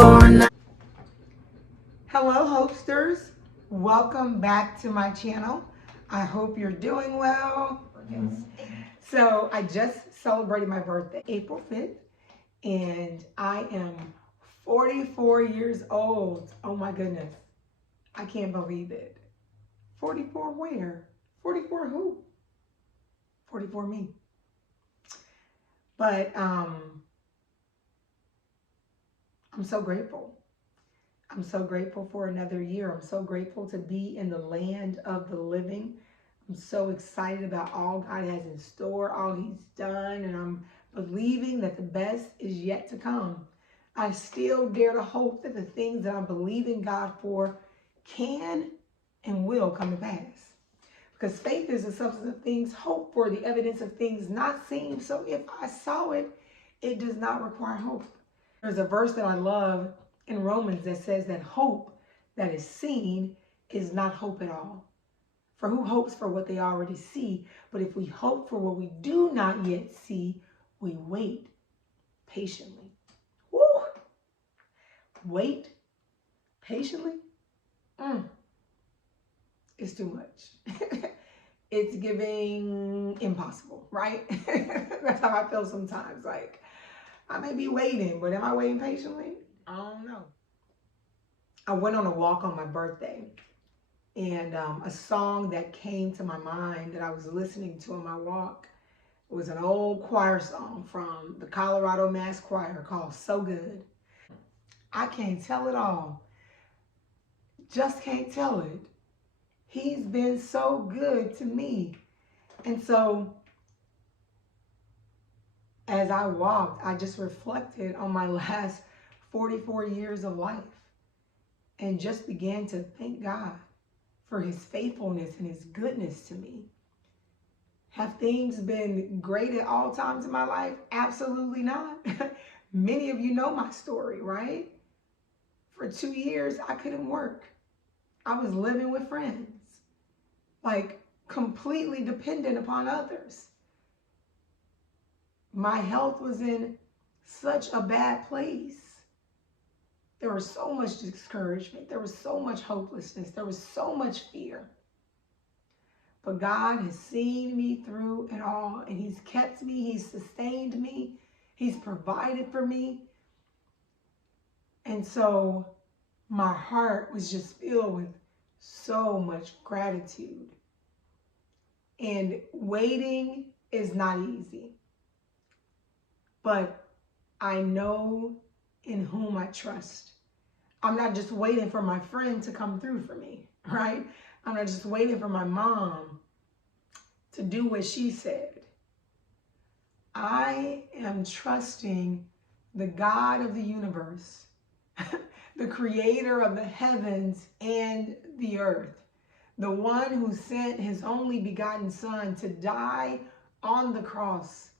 for now. Hello, hopesters. Welcome back to my channel. I hope you're doing well. Yes. So I just celebrated my birthday, April 5th, and I am 44 years old. Oh my goodness. I can't believe it. 44 where? 44 who? 44 me. But I'm so grateful. I'm so grateful for another year. I'm so grateful to be in the land of the living. I'm so excited about all God has in store, all he's done, and I'm believing that the best is yet to come. I still dare to hope that the things that I believe in God for can and will come to pass. Because faith is the substance of things hoped for, the evidence of things not seen. So if I saw it, it does not require hope. There's a verse that I love in Romans that says that hope that is seen is not hope at all. For who hopes for what they already see? But if we hope for what we do not yet see, we wait patiently. Woo! Wait patiently? It's too much. It's giving impossible, right? That's how I feel sometimes. Like, I may be waiting, but am I waiting patiently? I don't know. I went on a walk on my birthday, and a song that came to my mind that I was listening to on my walk was an old choir song from the Colorado Mass Choir called So Good. I can't tell it all. Just can't tell it. He's been so good to me. And so as I walked, I just reflected on my last 44 years of life and just began to thank God for his faithfulness and his goodness to me. Have things been great at all times in my life? Absolutely not. Many of you know my story, right? For 2 years, I couldn't work. I was living with friends, like completely dependent upon others. My health was in such a bad place. There was so much discouragement. There was so much hopelessness. There was so much fear. But God has seen me through it all, and he's kept me. He's sustained me. He's provided for me. And so my heart was just filled with so much gratitude. And waiting is not easy. But I know in whom I trust. I'm not just waiting for my friend to come through for me, right? I'm not just waiting for my mom to do what she said. I am trusting the God of the universe, the creator of the heavens and the earth, the one who sent his only begotten son to die on the cross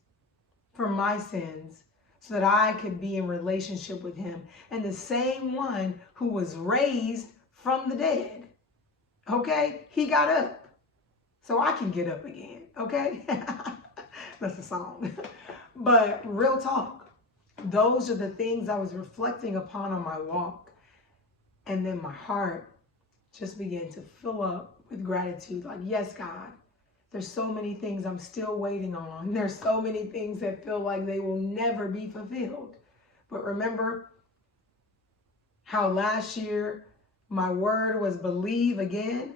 for my sins so that I could be in relationship with him, and the same one who was raised from the dead. Okay? He got up so I can get up again. Okay? That's a song. But real talk, those are the things I was reflecting upon on my walk. And then my heart just began to fill up with gratitude. Like, yes, God, there's so many things I'm still waiting on. There's so many things that feel like they will never be fulfilled. But remember how last year my word was believe again?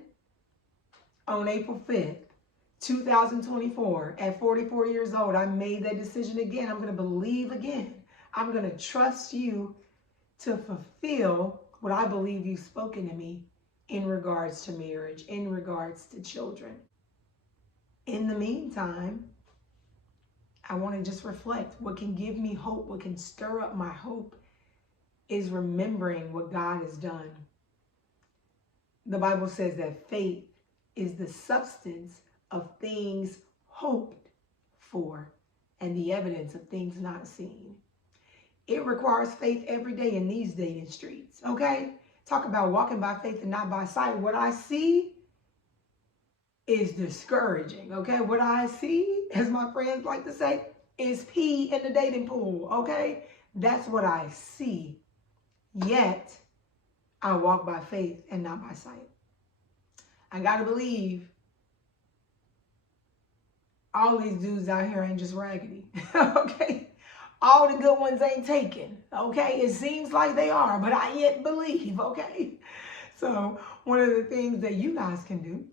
On April 5th, 2024, at 44 years old, I made that decision again. I'm going to believe again. I'm going to trust you to fulfill what I believe you've spoken to me in regards to marriage, in regards to children. In the meantime, I want to just reflect. What can give me hope, what can stir up my hope, is remembering what God has done. The Bible says that faith is the substance of things hoped for and the evidence of things not seen. It requires faith every day in these dating streets, okay? Talk about walking by faith and not by sight. What I see is discouraging, okay? What I see, as my friends like to say, is pee in the dating pool, okay? That's what I see. Yet I walk by faith and not by sight. I got to believe all these dudes out here ain't just raggedy. Okay? All the good ones ain't taken. Okay? It seems like they are, but I yet believe. Okay? So one of the things that you guys can do,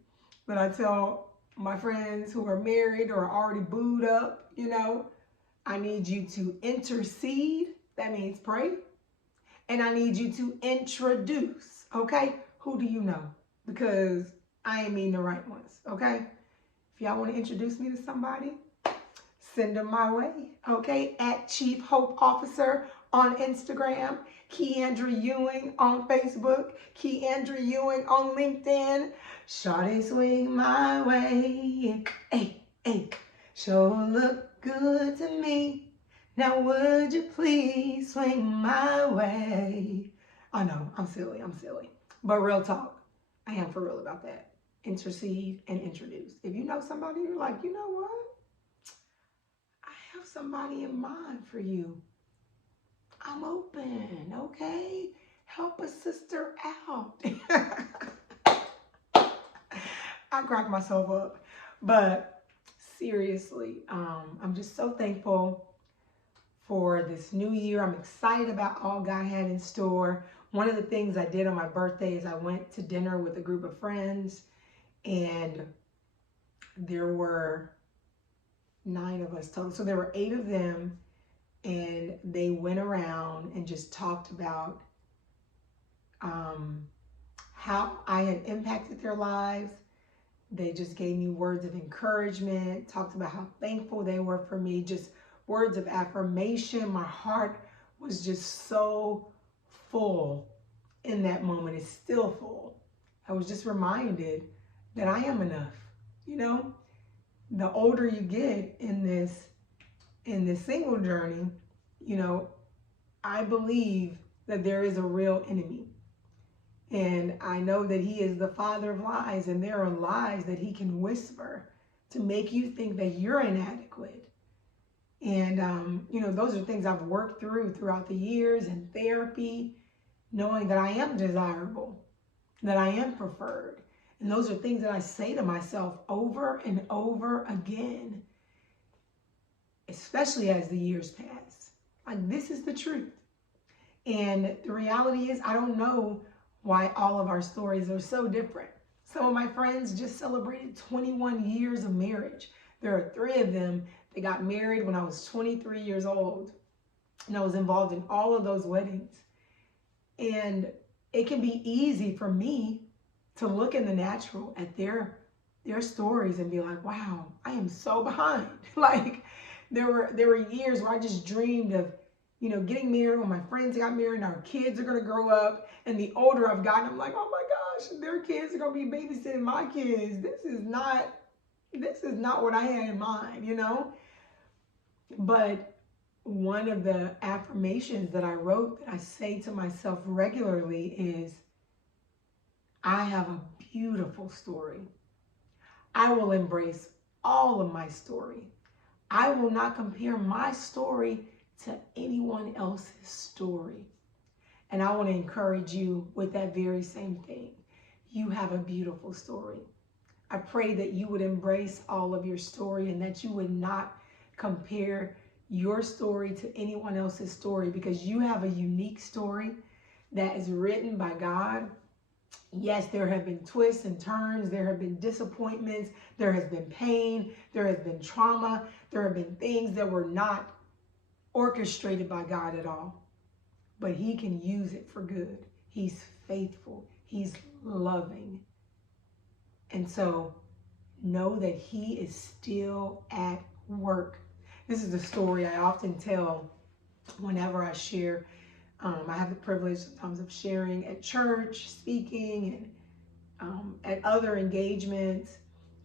that I tell my friends who are married or already booed up, I need you to intercede. That means pray. And I need you to introduce. Okay? Who do you know? Because I ain't mean the right ones. Okay? If y'all want to introduce me to somebody, send them my way. Okay? At Chief Hope Officer on Instagram, Keandra Ewing on Facebook, Keandra Ewing on LinkedIn. Shawty swing my way. Hey, hey. Sure look good to me. Now would you please swing my way? I know, I'm silly. But real talk, I am for real about that. Intercede and introduce. If you know somebody, you're like, you know what? I have somebody in mind for you. I'm open, okay? Help a sister out. I crack myself up. But seriously, I'm just so thankful for this new year. I'm excited about all God had in store. One of the things I did on my birthday is I went to dinner with a group of friends, and there were 9 of us total. So there were 8 of them, and they went around and just talked about how I had impacted their lives. They just gave me words of encouragement, talked about how thankful they were for me, just words of affirmation. My heart was just so full in that moment. It's still full. I was just reminded that I am enough. The older you get in this single journey, I believe that there is a real enemy. And I know that he is the father of lies, and there are lies that he can whisper to make you think that you're inadequate. And, those are things I've worked throughout the years in therapy, knowing that I am desirable, that I am preferred. And those are things that I say to myself over and over again, especially as the years pass. Like, this is the truth. And the reality is, I don't know why all of our stories are so different. Some of my friends just celebrated 21 years of marriage. There are 3 of them that got married when I was 23 years old. And I was involved in all of those weddings. And it can be easy for me to look in the natural at their stories and be like, wow, I am so behind. Like, there were years where I just dreamed of, getting married when my friends got married and our kids are going to grow up. And the older I've gotten, I'm like, oh my gosh, their kids are going to be babysitting my kids. This is not what I had in mind, But one of the affirmations that I wrote that I say to myself regularly is, I have a beautiful story. I will embrace all of my story. I will not compare my story to anyone else's story. And I want to encourage you with that very same thing. You have a beautiful story. I pray that you would embrace all of your story and that you would not compare your story to anyone else's story, because you have a unique story that is written by God. Yes, there have been twists and turns. There have been disappointments. There has been pain. There has been trauma. There have been things that were not orchestrated by God at all. But he can use it for good. He's faithful. He's loving. And so know that he is still at work. This is a story I often tell whenever I share. I have the privilege sometimes of sharing at church, speaking, and at other engagements,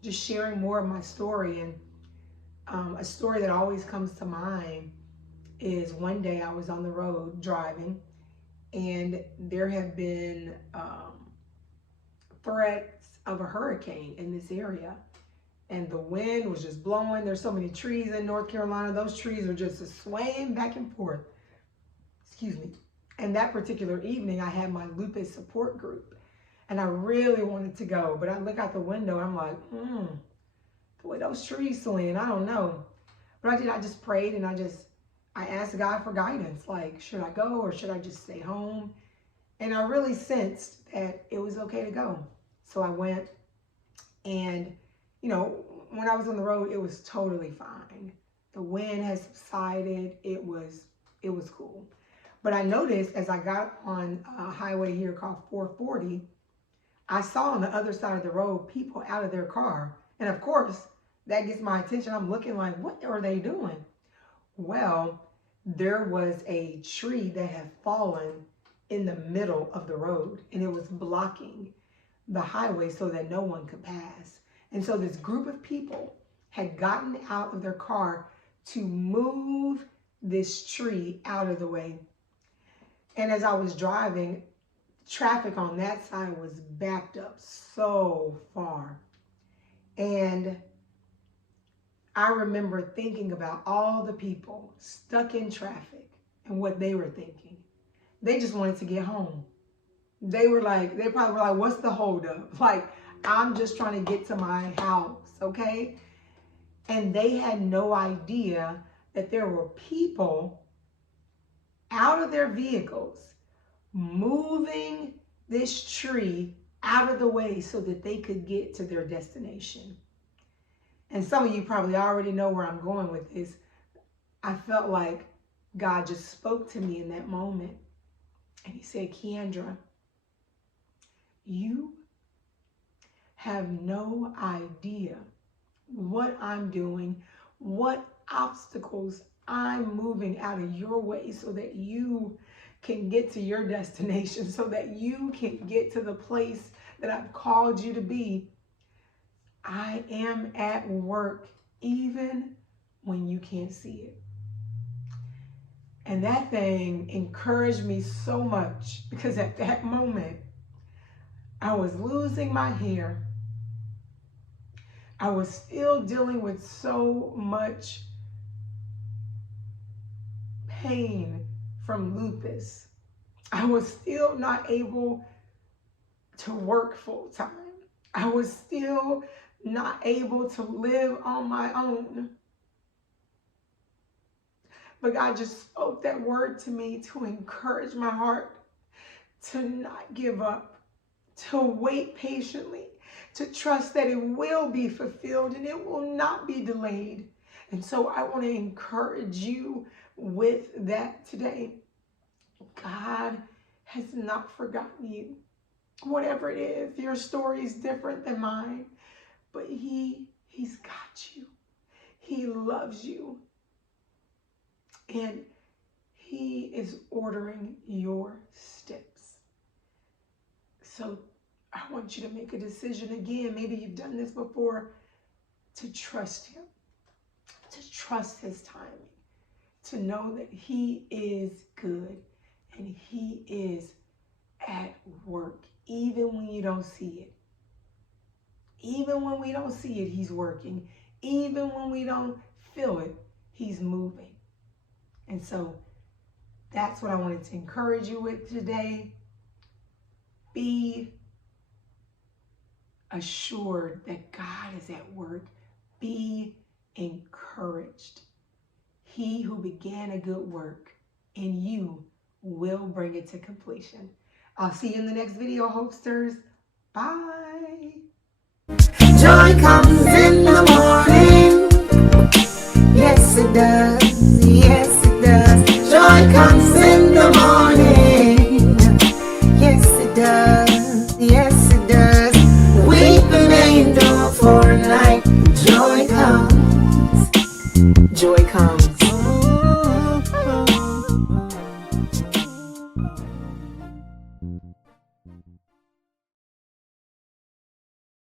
just sharing more of my story. And a story that always comes to mind is one day I was on the road driving, and there have been threats of a hurricane in this area. And the wind was just blowing. There's so many trees in North Carolina. Those trees are just swaying back and forth. Excuse me. And that particular evening, I had my lupus support group. And I really wanted to go. But I look out the window, I'm like, the way those trees swing, I don't know. But I did. I just prayed and I asked God for guidance. Like, should I go or should I just stay home? And I really sensed that it was okay to go. So I went, and, you know, when I was on the road, it was totally fine. The wind had subsided. It was cool. But I noticed as I got on a highway here called 440, I saw on the other side of the road people out of their car. And of course, that gets my attention. I'm looking like, what are they doing? Well, there was a tree that had fallen in the middle of the road, and it was blocking the highway so that no one could pass. And so this group of people had gotten out of their car to move this tree out of the way. And as I was driving, traffic on that side was backed up so far. And I remember thinking about all the people stuck in traffic and what they were thinking. They just wanted to get home. They probably were like, what's the holdup? Like, I'm just trying to get to my house, okay? And they had no idea that there were people out of their vehicles moving this tree out of the way so that they could get to their destination. And some of you probably already know where I'm going with this. I felt like God just spoke to me in that moment. And he said, Keandra, you have no idea what I'm doing, what obstacles I'm moving out of your way so that you can get to your destination, so that you can get to the place that I've called you to be. I am at work even when you can't see it. And that thing encouraged me so much, because at that moment, I was losing my hair. I was still dealing with so much pain from lupus. I was still not able to work full time. I was still not able to live on my own. But God just spoke that word to me to encourage my heart to not give up, to wait patiently, to trust that it will be fulfilled and it will not be delayed. And so I want to encourage you with that today. God has not forgotten you. Whatever it is, your story is different than mine, but He's got you. He loves you. And He is ordering your steps. So I want you to make a decision again. Maybe you've done this before, to trust Him, to trust His timing, to know that He is good and He is at work, even when you don't see it. Even when we don't see it, He's working. Even when we don't feel it, He's moving. And so that's what I wanted to encourage you with today. Be assured that God is at work. Be encouraged. He who began a good work in you will bring it to completion. I'll see you in the next video, Hopesters. Bye. Joy comes in the morning. Yes, it does. Yes, it does. Joy comes in the morning. Yes, it does. Yes, it does. Weeping may endure for a night. Joy comes. Joy comes.